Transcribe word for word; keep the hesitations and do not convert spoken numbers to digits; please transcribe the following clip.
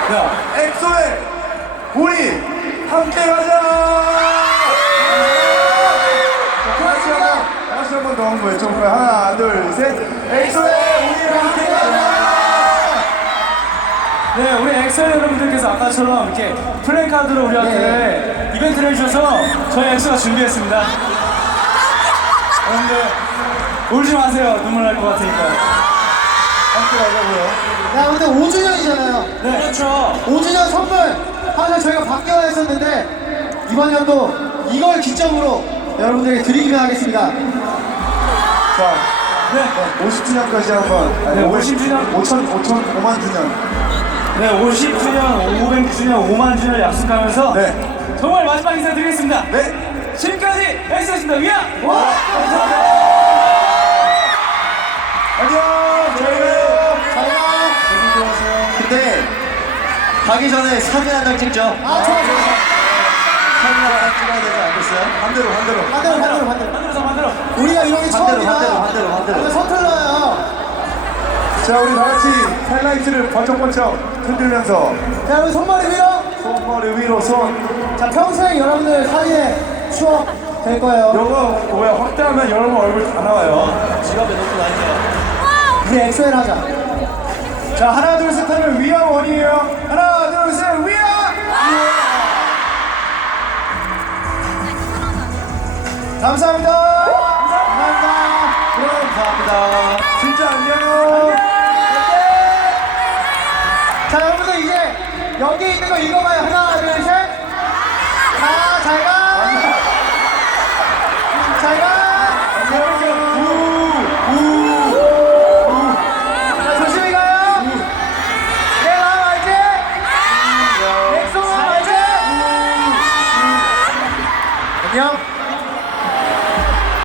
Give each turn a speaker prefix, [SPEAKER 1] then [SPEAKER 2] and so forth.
[SPEAKER 1] 자, 엑소의 우리 함께 가자! 다 같이 한번, 다 같이 한번 더 한번 외쳐볼까요? 하나, 둘, 셋. 엑소의 우리 함께 가자!
[SPEAKER 2] 네, 우리 엑셀 여러분들께서 아까처럼 이렇게 플랜카드로 우리한테
[SPEAKER 3] 네.
[SPEAKER 2] 이벤트를 해주셔서 저희 엑소가 준비했습니다. 여러분들 울지 마세요. 눈물 날 것 같으니까.
[SPEAKER 1] 함께 가자고요.
[SPEAKER 3] 야, 근데 오 주년이잖아요.
[SPEAKER 2] 네, 그렇죠.
[SPEAKER 3] 오 주년 선물 항상 저희가 바뀌어 했었는데 이번 연도 이걸 기점으로 여러분들에게 드리기만 하겠습니다.
[SPEAKER 1] 자,
[SPEAKER 2] 네,
[SPEAKER 1] 오십 주년까지 한번. 아니,
[SPEAKER 2] 네, 오십 주년.
[SPEAKER 1] 오천, 오천, 오만 주년.
[SPEAKER 2] 네, 오십 주년, 오백 주년, 오만 주년 약속하면서
[SPEAKER 1] 네.
[SPEAKER 2] 정말 마지막 인사 드리겠습니다.
[SPEAKER 1] 네.
[SPEAKER 2] 지금까지 엑소였습니다. 위아!
[SPEAKER 1] 와! 안녕! 저희는
[SPEAKER 4] 근데 가기 전에 사진 한 장 찍죠.
[SPEAKER 3] 아, 좋아, 좋아.
[SPEAKER 4] 사진 한 장 찍어야 되지 않겠어요?
[SPEAKER 1] 반대로, 반대로.
[SPEAKER 3] 반대로, 반대로, 반대로.
[SPEAKER 2] 만들어서 만들어.
[SPEAKER 3] 우리가 이런 게
[SPEAKER 4] 반대로,
[SPEAKER 3] 처음이라
[SPEAKER 4] 반대로, 반대로, 반대로.
[SPEAKER 3] 우리가 서툴러요.
[SPEAKER 1] 자, 우리 다 같이 하이라이트를 번쩍번쩍 흔들면서
[SPEAKER 3] 자, 여러분 손머리 위로.
[SPEAKER 1] 손머리 위로 손.
[SPEAKER 3] 자, 평생 여러분들 사진의 추억 될 거예요.
[SPEAKER 1] 요거 뭐야, 확대하면 여러분 얼굴 다 나와요.
[SPEAKER 4] 지갑에 넣고 다니세요.
[SPEAKER 3] 우리 엑소엘 하자.
[SPEAKER 1] 자, 하나, 둘, 셋 하면 위아 원이에요. 하나, 둘, 셋, 위아! 감사합니다. 감사합니다.
[SPEAKER 4] 감사합니다.
[SPEAKER 1] 진짜 안녕.
[SPEAKER 3] 자, 여러분들 이제 여기 있는 거 읽어봐요. 하나, 둘, 셋. 자, 잘 가. 잘 가. 자, 조심히 가요. 내 마음 알지? 엑소 마음 알지? 안녕.